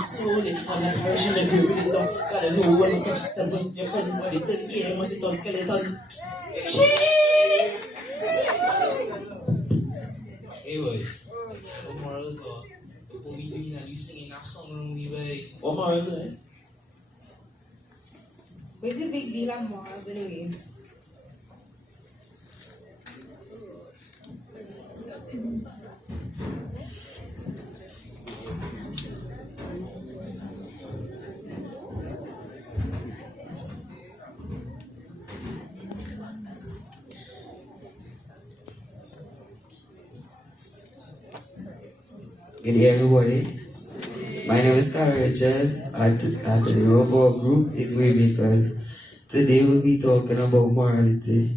slowly. On the parish in the grip really long. Gotta know when you catch yourself. Your friend body still here. Must it on skeleton. Cheese! Hey, boy. What morals are? What we doing and you singing that song wrong with me, what morals are there? What's the big deal of morals anyways? Good day, everybody. My name is Richards. At the name of our group is Waymakers. Today we'll be talking about morality.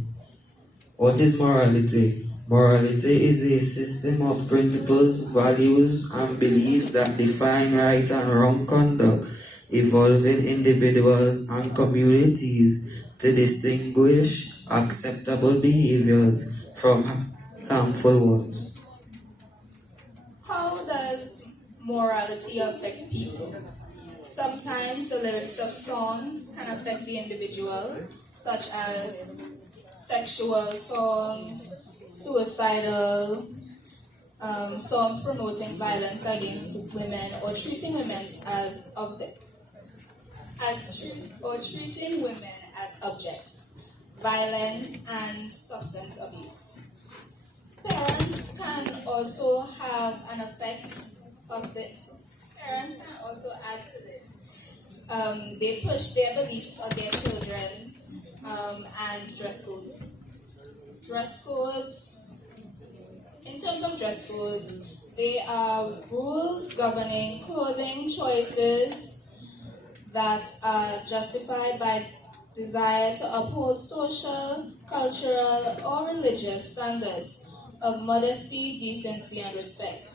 What is morality? Morality is a system of principles, values, and beliefs that define right and wrong conduct, involving individuals and communities to distinguish acceptable behaviors from harmful ones. How does morality affect people? Sometimes the lyrics of songs can affect the individual, such as sexual songs, suicidal songs promoting violence against women, or treating women treating women as objects, violence and substance abuse. Parents can also have an effect of this. Parents can also add to this. They push their beliefs on their children, and dress codes. Dress codes, in terms of dress codes, they are rules governing clothing choices that are justified by desire to uphold social, cultural, or religious standards of modesty, decency, and respect.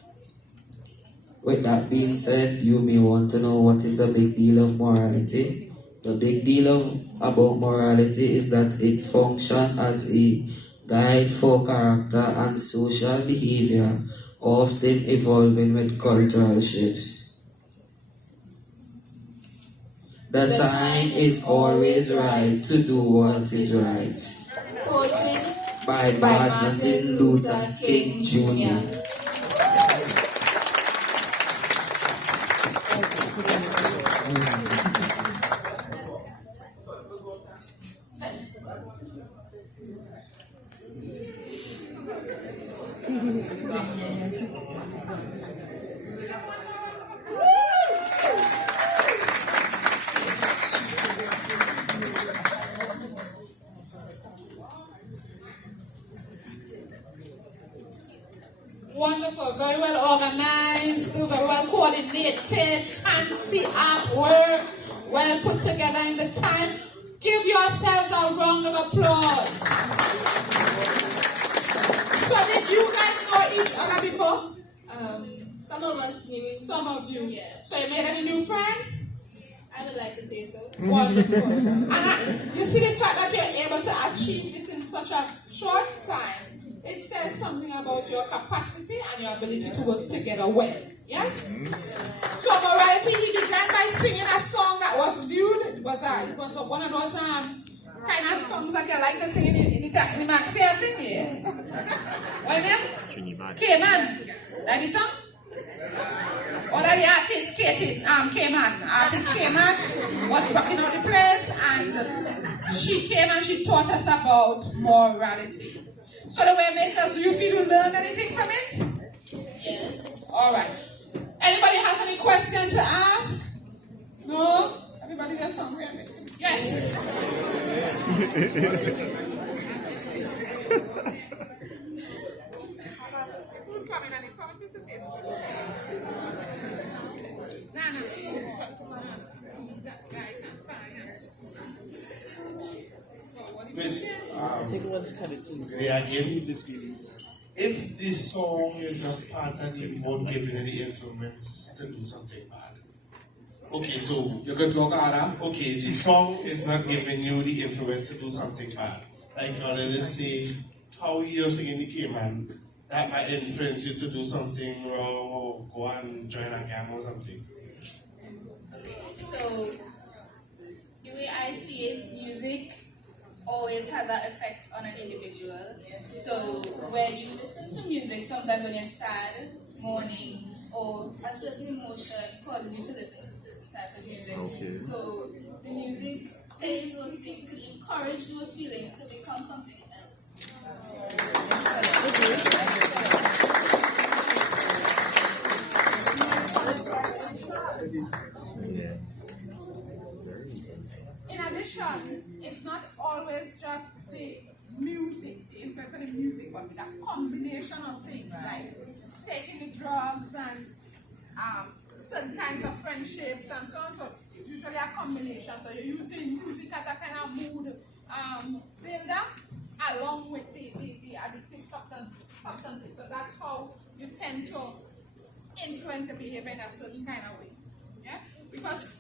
With that being said, you may want to know what is the big deal of morality. The big deal about morality is that it functions as a guide for character and social behavior, often evolving with cultural shifts. The time is always right to do what is right. Quoting By Martin Luther King Jr. Wonderful, very well organized, very well coordinated, fancy artwork, well put together in the time. Give yourselves a round of applause. So did you guys know each other before? Some of us knew. Some of you? Yeah. So you made any new friends? I would like to say so. Wonderful. And you see the fact that you're able to achieve this in such a short time, it says something about your capacity and your ability to work together well. Yes? So morality, he began by singing a song that was viewed. It was one of those kind of songs that you like to sing in the Maxia thing here. What name? Cayman. That is song? Or that the artist Cayman. Artist Cayman was rocking out the place, and she came and she taught us about morality. So the Waymakers, do you feel you learned anything from it? Yes. All right. Anybody has any questions to ask? No? Everybody just hungry? Yes. If this song is not part of the won't give you any influence to do something bad. Okay, so you can talk harder. Okay, the song is not giving you the influence to do something bad. Like let's say how you're singing the Cayman, that might influence you to do something wrong or go and join a gang or something. So the way I see it, music always has an effect on an individual. So when you listen to music, sometimes when you're sad, mourning, or a certain emotion causes you to listen to certain types of music. Okay. So the music saying those things could encourage those feelings to become something else. In addition, it's not always just the music, the influence of the music, but with a combination of things like taking the drugs and certain kinds of friendships and so on. So it's usually a combination. So you're using music as a kind of mood builder along with the addictive substances. So that's how you tend to influence the behavior in a certain kind of way. Yeah? Because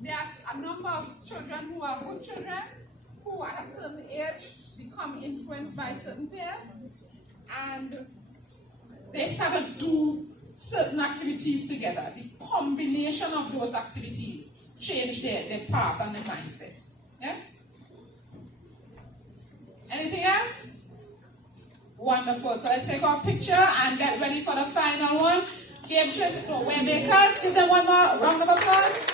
there's a number of children who are good children who at a certain age become influenced by certain peers and they start to do certain activities together. The combination of those activities change their path and their mindset. Yeah? Anything else? Wonderful. So let's take our picture and get ready for the final one. Game trip to Waymakers. Give them one more round of applause.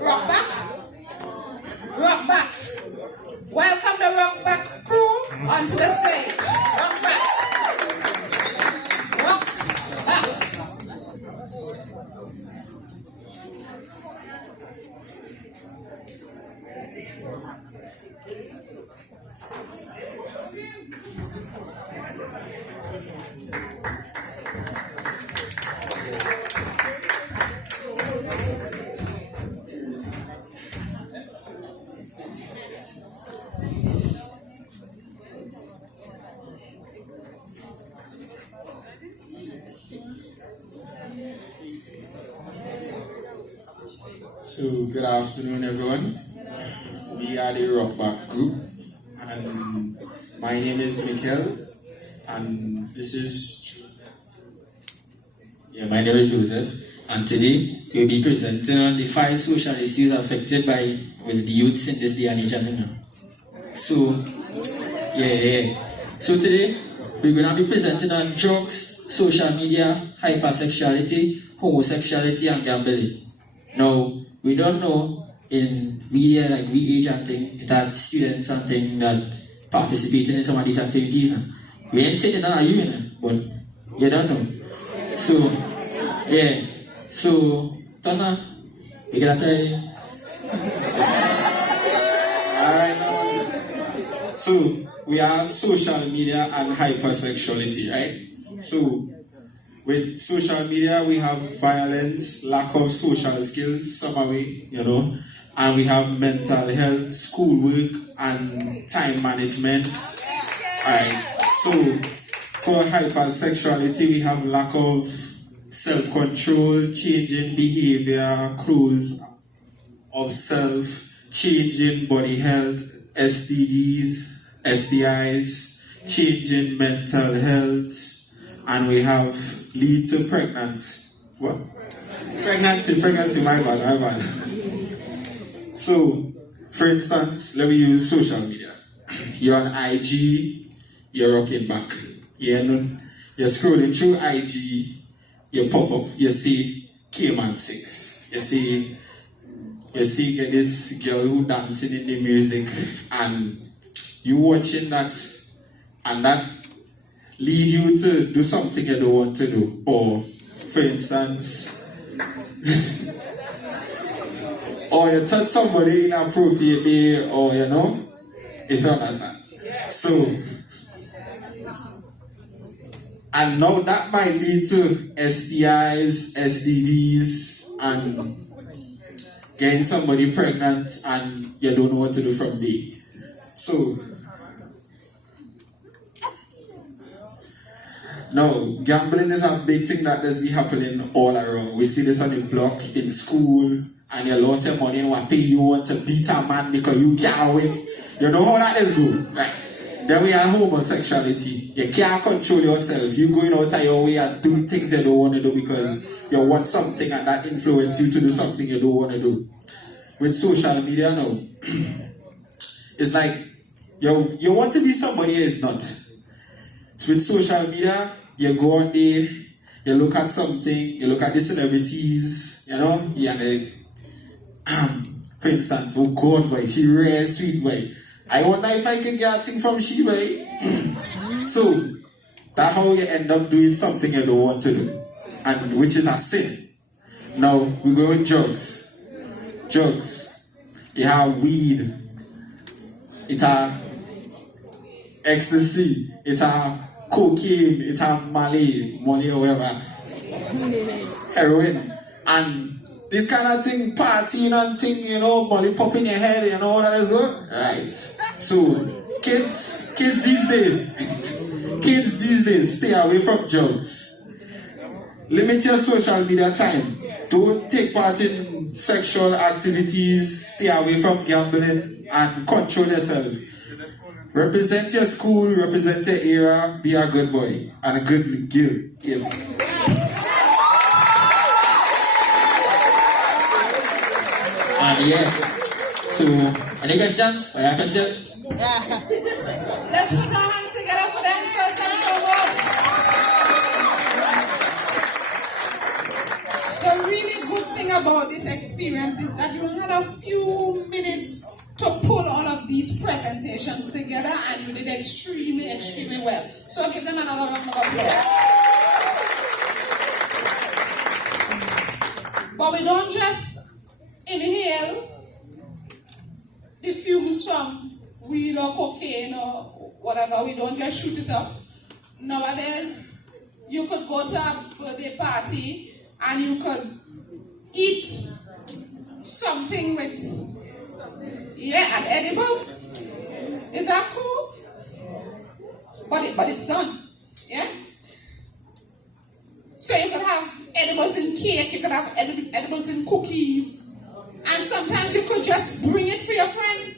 Rock back. Rock back. Welcome the rock back crew onto the stage. Rock back. Rock back. So, good afternoon, everyone. We are the Rock Back Group, and my name is Mikkel, and this is. Yeah, my name is Joseph, and today we'll be presenting on the 5 social issues affected by the youths in this day and age. So, So today we're going to be presenting on drugs, social media, hypersexuality, homosexuality, and gambling. Now, we don't know in media like we age and thing, it has students and thing that participating in some of these activities. We ain't saying that are you, but you don't know. So, yeah. So, Tana, you gotta try. Alright, now. So, we are social media and hypersexuality, right? So, with social media, we have violence, lack of social skills, somehow, and we have mental health, schoolwork, and time management. Alright, so for hypersexuality, we have lack of self-control, changing behavior, cruise of self, changing body health, STDs, STIs, changing mental health, and we have lead to pregnancy. What? Pregnancy, my bad. So, for instance, let me use social media. You're on IG, you're rocking back. You're scrolling through IG, you pop up, you see Cayman 6. You see get this girl who dancing in the music, and you watching that, and that lead you to do something you don't want to do. Or, for instance, or you touch somebody inappropriately, or if you understand. So, and now that might lead to STIs, STDs, and getting somebody pregnant, and you don't know what to do from there. So, now, gambling is a big thing that does be happening all around. We see this on the block, in school, and you lost your money and what pay you want to beat a man because you can't win. You know how that is good, right? Then we have homosexuality. You can't control yourself. You going out of your way and doing things you don't want to do because you want something and that influence you to do something you don't want to do. With social media now, it's like you want to be somebody is not. So with social media, you go on there, you look at something, you look at the celebrities, you know, for instance, oh God, boy, she real sweet, boy. I wonder if I can get a thing from she, boy. So, that's how you end up doing something you don't want to do, and which is a sin. Now, we go with drugs. Drugs. You have weed. It have ecstasy. It have cocaine. It have money or whatever. Heroin. And this kind of thing, partying and thing, you know, money pop in your head, you know how that is good? Right. So, kids these days, stay away from drugs. Limit your social media time. Don't take part in sexual activities. Stay away from gambling and control yourself. Represent your school, represent your area, be a good boy and a good girl. Yeah. Yeah. So, any questions? Any questions? Let's put our hands together for them first and foremost. The really good thing about this experience is that you had a few minutes to pull all of these presentations together and you did extremely, extremely well. So give them another round of applause. But we don't just inhale the fumes from weed or cocaine or whatever. We don't just shoot it up. Nowadays, you could go to a birthday party and you could eat something with, an edible. Is that cool? But it's done. Yeah? So you could have edibles in cake, you could have edibles in cookies. And sometimes you could just bring it for your friend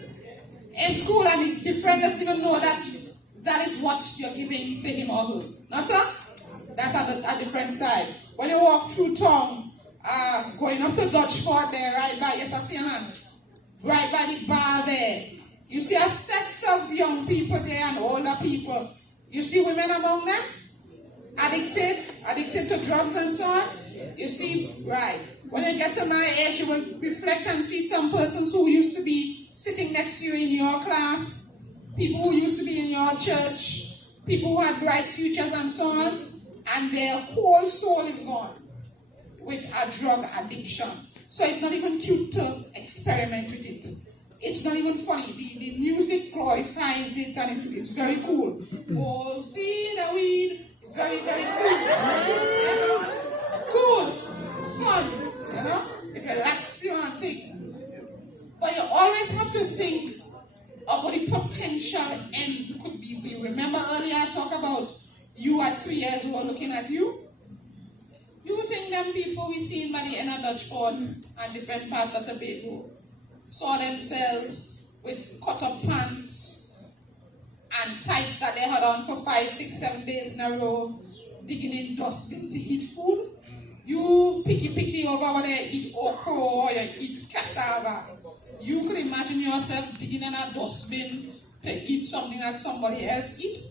in school and the friend doesn't even know that is what you're giving to him or her. Not so? That's at the different side. When you walk through town, going up to Dutchford there, right by, yes, I see your hand, right by the bar there, you see a set of young people there and older people. You see women among them? Addicted to drugs and so on. You see, right. When you get to my age, you will reflect and see some persons who used to be sitting next to you in your class, people who used to be in your church, people who had bright futures and so on, and their whole soul is gone with a drug addiction. So it's not even cute to experiment with it. It's not even funny. The music glorifies it and it's very cool. All feed a weed. Very, very cool. Cool. Fun. You know? It relaxes you and things. But you always have to think of what the potential end could be for you. Remember earlier I talked about you at 3 years who are looking at you? You think them people we seen by the end of Dutchford and different parts of the Tobago saw themselves with cut-up pants and tights that they had on for 5, 6, 7 days in a row, digging in dustbin to eat food? You picky over whether you eat okra or you eat cassava. You could imagine yourself digging in a dustbin to eat something that somebody else eat?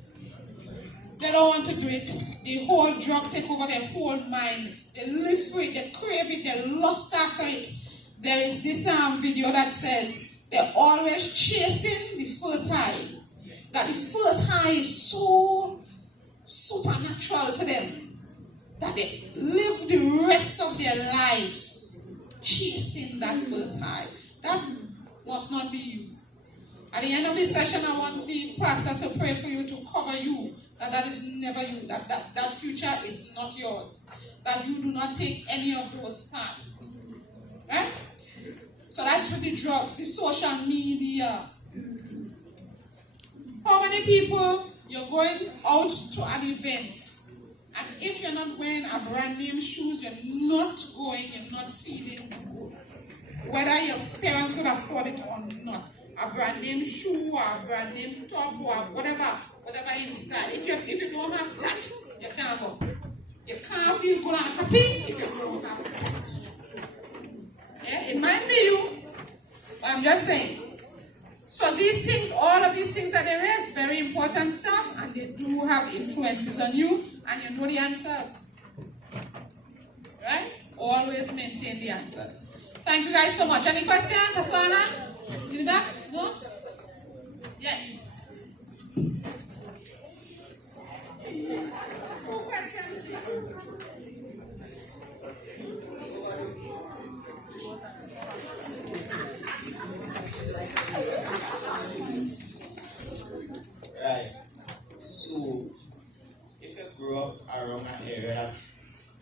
They don't want to do it. The whole drug take over their whole mind. They live for it, they crave it, they lust after it. There is this video that says they're always chasing the first high. That the first high is so supernatural to them that they live the rest of their lives chasing that first high. That must not be you. At the end of this session, I want the pastor to pray for you, to cover you, that is never you, that future is not yours, that you do not take any of those paths. Right? So that's with the drugs, the social media. many people, you're going out to an event, and if you're not wearing a brand name shoes, you're not feeling good. Whether your parents could afford it or not, a brand name shoe or a brand name top or whatever is that. If you don't have that, you can't go. You can't feel good and happy if you don't have that. Yeah, it might be you, but I'm just saying. So these things, all of these things that there is, very important stuff, and they do have influences on you, and you know the answers. Right? Always maintain the answers. Thank you guys so much. Any questions? Asana? In the back? No? Yes. 2 questions. Right. So, if you grew up around an area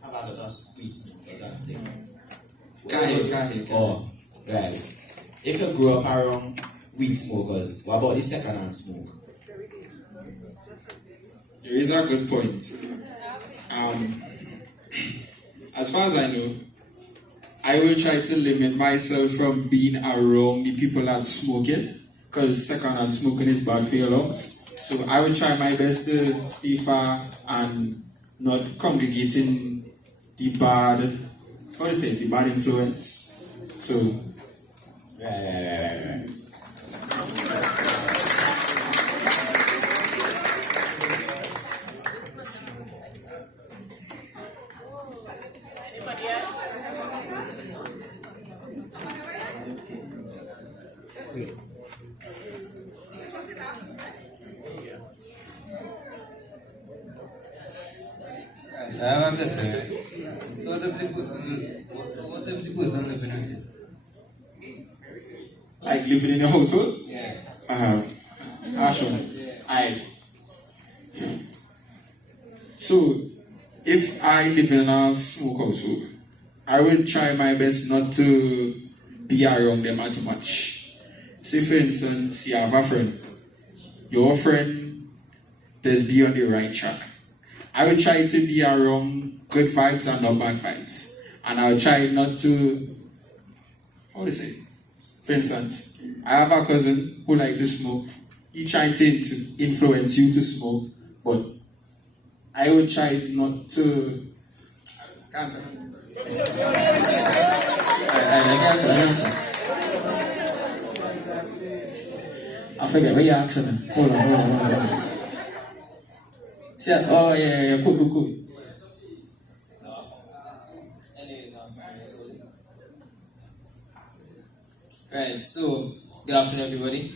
that have a lot of street smokers and things. Oh, right. If you grew up around weed smokers, what about the second-hand smoke? There is a good point. As far as I know, I will try to limit myself from being around the people that smoking, because second-hand smoking is bad for your lungs. So I will try my best to stay far and not congregating the bad, the bad influence. So, Right. I have a question. So what if the person living with it? like living in a household? Yeah. So, if I live in a smoke household, I will try my best not to be around them as much. Say, for instance, you have a friend. Your friend does be on the right track. I will try to be around good vibes and not bad vibes. And I will try not to, how do you say? For instance, I have a cousin who likes to smoke. He trying to influence you to smoke, but I will try not to. I can't tell. I forget what you're asking. Hold on. Oh, yeah, cool. Right, so good afternoon, everybody.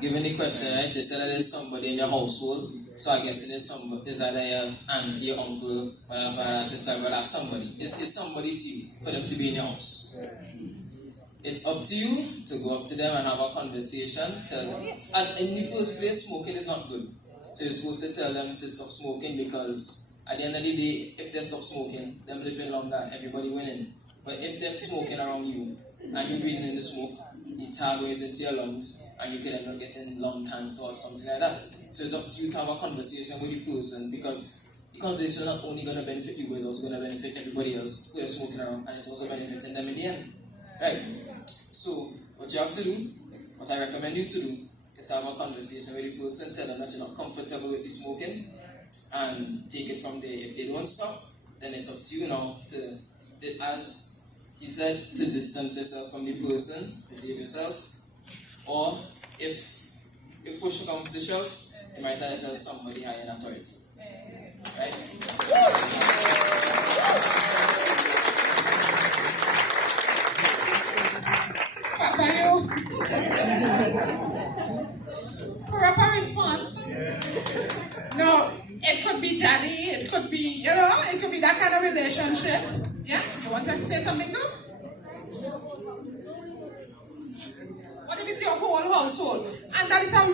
Given the question, right, you said that there's somebody in your household, so I guess it is somebody, is that your auntie, your uncle, whatever, sister, brother, somebody. It's somebody to you for them to be in your house. It's up to you to go up to them and have a conversation. And in the first place, smoking is not good. So you're supposed to tell them to stop smoking, because at the end of the day, if they stop smoking, them living longer, everybody winning. But if them smoking around you, and you're breathing in the smoke, the tar goes into your lungs, and you could end up getting lung cancer or something like that. So it's up to you to have a conversation with the person, because the conversation is not only going to benefit you, but it's also going to benefit everybody else who is smoking around, and it's also benefiting them in the end. Right? So what you have to do, what I recommend you to do, is have a conversation with the person, tell them that you're not comfortable with the smoking, and take it from there. If they don't stop, then it's up to you now to, as he said, to distance yourself from the person, to save yourself. Or if push comes to shove, you might have to tell somebody higher in authority. Right? Proper response. No, it could be daddy, it could be, it could be that kind of relationship. Yeah? You want to say something now? What if it's your whole household? And that is a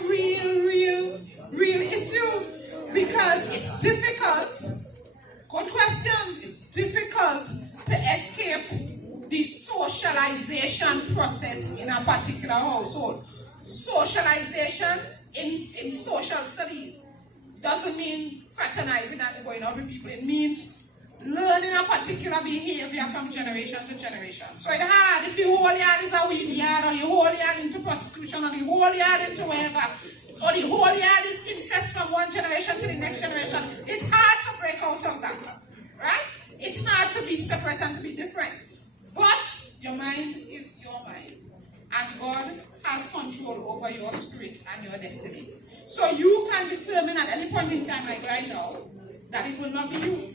real issue, because it's difficult. Good question. It's difficult to escape the socialization process in a particular household. Socialization in social studies doesn't mean fraternizing and going out with people. It means learning a particular behavior from generation to generation. So it's hard if the whole yard is a weed yard, or the whole yard into prostitution, or the whole yard into wherever, or the whole yard is incest from one generation to the next generation. It's hard to break out of that, right? It's hard to be separate and to be different. But your mind is your mind. And God has control over your spirit and your destiny. So you can determine at any point in time, like right now, that it will not be you.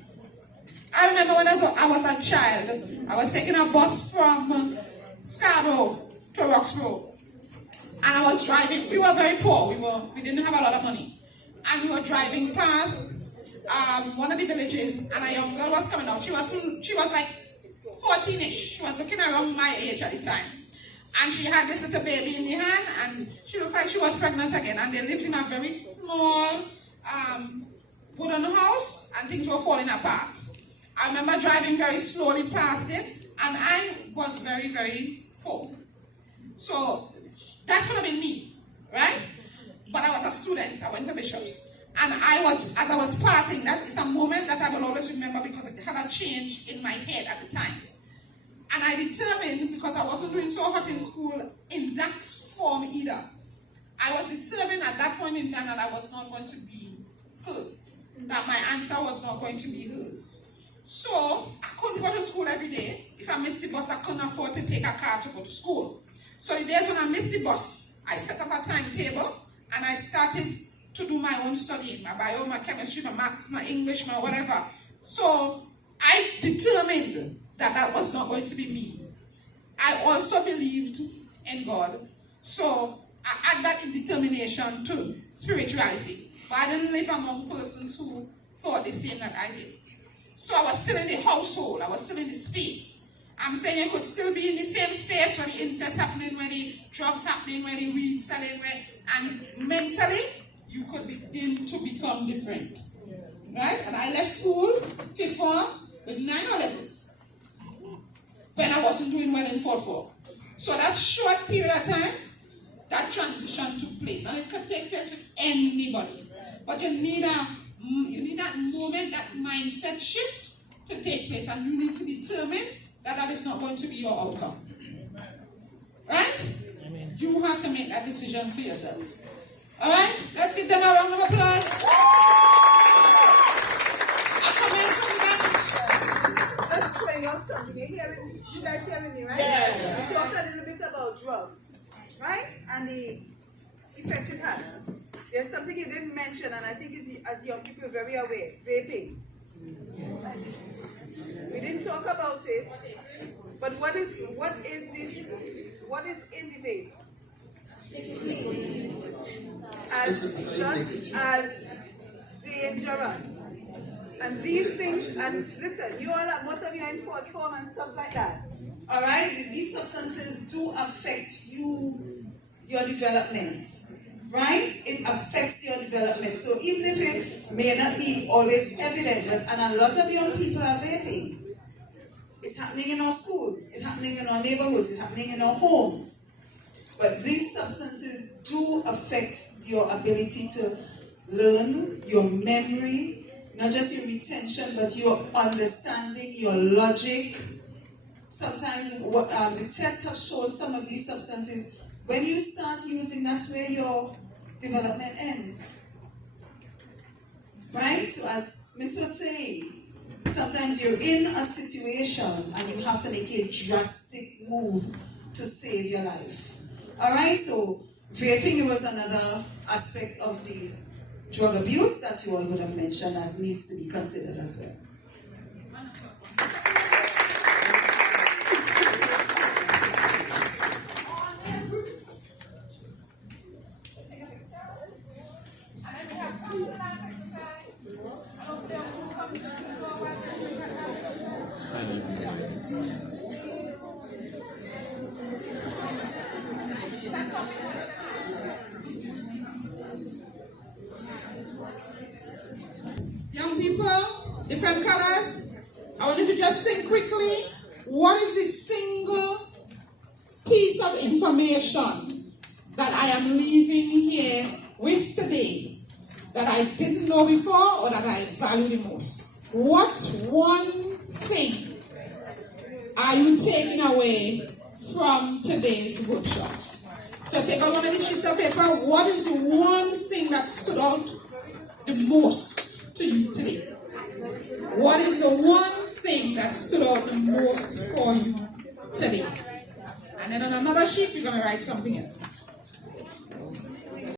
I remember when I was a child, I was taking a bus from Scarborough to Roxborough. And I was driving. We were very poor. We didn't have a lot of money. And we were driving past one of the villages, and a young girl was coming out. She was like 14-ish. She was looking around my age at the time. And she had this little baby in the hand, and she looked like she was pregnant again. And they lived in a very small wooden house, and things were falling apart. I remember driving very slowly past it, and I was very, very poor. So that could have been me, right? But I was a student. I went to Bishop's. And as I was passing, that is a moment that I will always remember because it had a change in my head at the time. And I determined, because I wasn't doing so hot in school in that form either, I was determined at that point in time that I was not going to be heard, that my answer was not going to be hers. So I couldn't go to school every day. If I missed the bus, I couldn't afford to take a car to go to school. So the days when I missed the bus, I set up a timetable and I started to do my own studying, my bio, my chemistry, my maths, my English, my whatever. So I determined that that was not going to be me. I also believed in God. So I add that in determination to spirituality. But I didn't live among persons who thought the same that I did. So I was still in the household. I was still in the space. I'm saying you could still be in the same space where the incest happening, where the drugs happening, where the weed selling, and mentally you could begin to become different. Right? And I left school, 5th form, with 9 O-levels. When I wasn't doing well in 4th form. So that short period of time, that transition took place. And it could take place with anybody. But you need that moment, that mindset shift to take place. And you need to determine that is not going to be your outcome. Right? You have to make that decision for yourself. Alright? Let's give them a round of applause. A comment from the back. Just trying out something. You guys hearing me, right? Yeah. We talked a little bit about drugs, right? And the effect it has. There's something you didn't mention, and I think as young people are very aware, vaping. We didn't talk about it, but what is in the vape? Just as dangerous. And these things, and listen, you all, most of you are in 4th form and stuff like that. All right, these substances do affect your development, right? It affects your development. So even if it may not be always evident, and a lot of young people are vaping. It's happening in our schools. It's happening in our neighborhoods. It's happening in our homes. But these substances do affect your ability to learn, your memory, not just your retention, but your understanding, your logic. Sometimes the tests have shown some of these substances, when you start using, that's where your development ends. Right? So as Miss was saying, sometimes you're in a situation and you have to make a drastic move to save your life. Alright, so vaping was another aspect of the drug abuse that you all would have mentioned that needs to be considered as well. Young people, different colors, I want you to just think quickly, what is the single piece of information that I am leaving here with today that I didn't know before or that I value the most? What one thing are you taking away from today's workshop? So take out one of the sheets of paper. What is the one thing that stood out the most to you today? What is the one thing that stood out the most for you today? And then on another sheet, we're going to write something else.